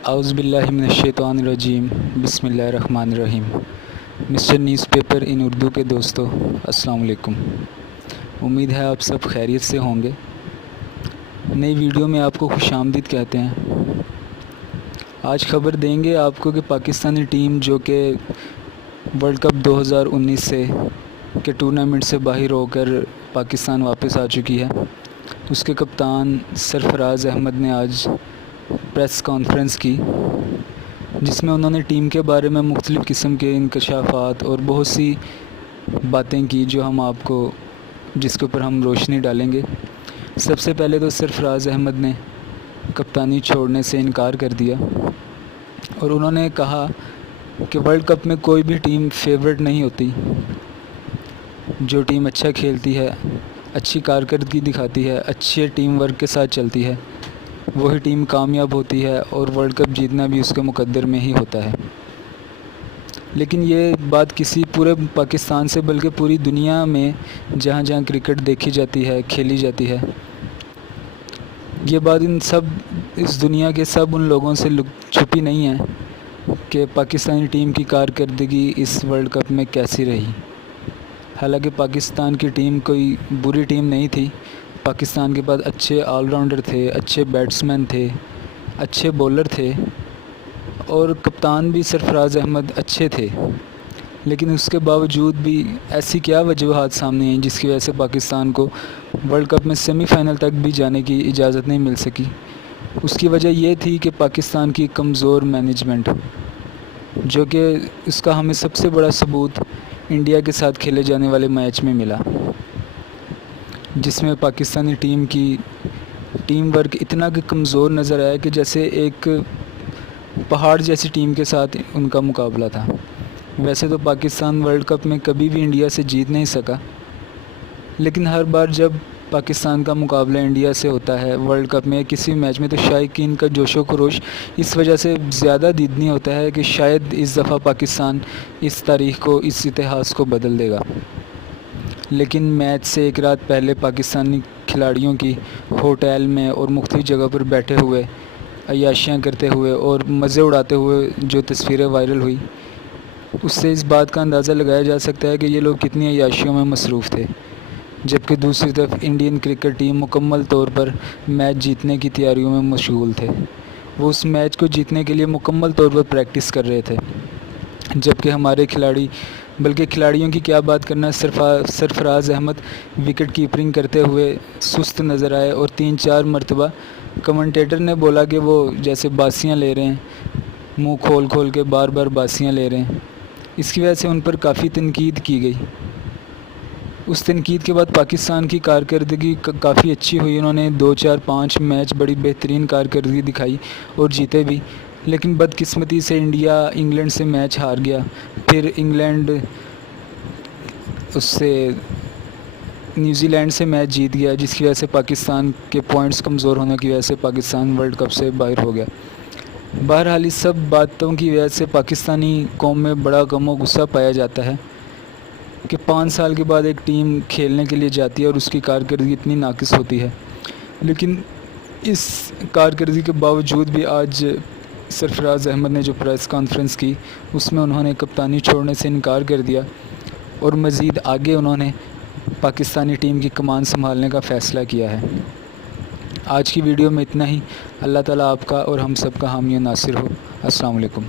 اعوذ باللہ من الشیطان الرجیم بسم اللہ الرحمن الرحیم۔ Mr newspaper in Urdu کے دوستو السلام علیکم۔ امید ہے آپ سب خیریت سے ہوں گے۔ نئی ویڈیو میں آپ کو خوش آمدید کہتے ہیں۔ آج خبر دیں گے آپ کو کہ پاکستانی ٹیم جو کہ ورلڈ کپ 2019 کے ٹورنامنٹ سے باہر ہو کر پاکستان واپس آ چکی ہے، اس کے کپتان سرفراز احمد نے آج پریس کانفرنس کی، جس میں انہوں نے ٹیم کے بارے میں مختلف قسم کے انکشافات اور بہت سی باتیں کی جس کے اوپر ہم روشنی ڈالیں گے۔ سب سے پہلے تو سرفراز احمد نے کپتانی چھوڑنے سے انکار کر دیا اور انہوں نے کہا کہ ورلڈ کپ میں کوئی بھی ٹیم فیورٹ نہیں ہوتی۔ جو ٹیم اچھا کھیلتی ہے، اچھی کارکردگی دکھاتی ہے، اچھے ٹیم ورک کے ساتھ چلتی ہے، وہی ٹیم کامیاب ہوتی ہے اور ورلڈ کپ جیتنا بھی اس کے مقدر میں ہی ہوتا ہے۔ لیکن یہ بات کسی پورے پاکستان سے بلکہ پوری دنیا میں جہاں جہاں کرکٹ دیکھی جاتی ہے، کھیلی جاتی ہے، یہ بات اس دنیا کے سب ان لوگوں سے چھپی نہیں ہے کہ پاکستانی ٹیم کی کارکردگی اس ورلڈ کپ میں کیسی رہی۔ حالانکہ پاکستان کی ٹیم کوئی بری ٹیم نہیں تھی۔ پاکستان کے پاس اچھے آل راؤنڈر تھے، اچھے بیٹسمین تھے، اچھے بولر تھے اور کپتان بھی سرفراز احمد اچھے تھے۔ لیکن اس کے باوجود بھی ایسی کیا وجوہات سامنے ہیں جس کی وجہ سے پاکستان کو ورلڈ کپ میں سیمی فائنل تک بھی جانے کی اجازت نہیں مل سکی؟ اس کی وجہ یہ تھی کہ پاکستان کی کمزور مینجمنٹ، جو کہ اس کا ہمیں سب سے بڑا ثبوت انڈیا کے ساتھ کھیلے جانے والے میچ میں ملا، جس میں پاکستانی ٹیم کی ٹیم ورک اتنا کہ کمزور نظر آیا کہ جیسے ایک پہاڑ جیسی ٹیم کے ساتھ ان کا مقابلہ تھا۔ ویسے تو پاکستان ورلڈ کپ میں کبھی بھی انڈیا سے جیت نہیں سکا، لیکن ہر بار جب پاکستان کا مقابلہ انڈیا سے ہوتا ہے ورلڈ کپ میں یا کسی میچ میں، تو شائقین کا جوش و خروش اس وجہ سے زیادہ دیدنی ہوتا ہے کہ شاید اس دفعہ پاکستان اس تاریخ کو، اس اتہاس کو بدل دے گا۔ لیکن میچ سے ایک رات پہلے پاکستانی کھلاڑیوں کی ہوٹل میں اور مختلف جگہ پر بیٹھے ہوئے، عیاشیاں کرتے ہوئے اور مزے اڑاتے ہوئے جو تصویریں وائرل ہوئی، اس سے اس بات کا اندازہ لگایا جا سکتا ہے کہ یہ لوگ کتنی عیاشیوں میں مصروف تھے۔ جبکہ دوسری طرف انڈین کرکٹ ٹیم مکمل طور پر میچ جیتنے کی تیاریوں میں مشغول تھے۔ وہ اس میچ کو جیتنے کے لیے مکمل طور پر پریکٹس کر رہے تھے، جبکہ ہمارے کھلاڑیوں کی کیا بات کرنا، سرفراز احمد وکٹ کیپرنگ کرتے ہوئے سست نظر آئے اور 3-4 مرتبہ کمنٹیٹر نے بولا کہ وہ جیسے باسیاں لے رہے ہیں، منہ کھول کے بار بار باسیاں لے رہے ہیں۔ اس کی وجہ سے ان پر کافی تنقید کی گئی۔ اس تنقید کے بعد پاکستان کی کارکردگی کافی اچھی ہوئی، انہوں نے 2-4-5 میچ بڑی بہترین کارکردگی دکھائی اور جیتے بھی۔ لیکن بدقسمتی سے انڈیا انگلینڈ سے میچ ہار گیا، پھر انگلینڈ اس سے نیوزی لینڈ سے میچ جیت گیا، جس کی وجہ سے پاکستان کے پوائنٹس کمزور ہونے کی وجہ سے پاکستان ورلڈ کپ سے باہر ہو گیا۔ بہرحال اس سب باتوں کی وجہ سے پاکستانی قوم میں بڑا غم و غصہ پایا جاتا ہے کہ 5 سال کے بعد ایک ٹیم کھیلنے کے لیے جاتی ہے اور اس کی کارکردگی اتنی ناقص ہوتی ہے۔ لیکن اس کارکردگی کے باوجود بھی آج سرفراز احمد نے جو پریس کانفرنس کی، اس میں انہوں نے کپتانی چھوڑنے سے انکار کر دیا اور مزید آگے انہوں نے پاکستانی ٹیم کی کمان سنبھالنے کا فیصلہ کیا ہے۔ آج کی ویڈیو میں اتنا ہی۔ اللہ تعالیٰ آپ کا اور ہم سب کا حامی و ناصر ہو۔ السلام علیکم۔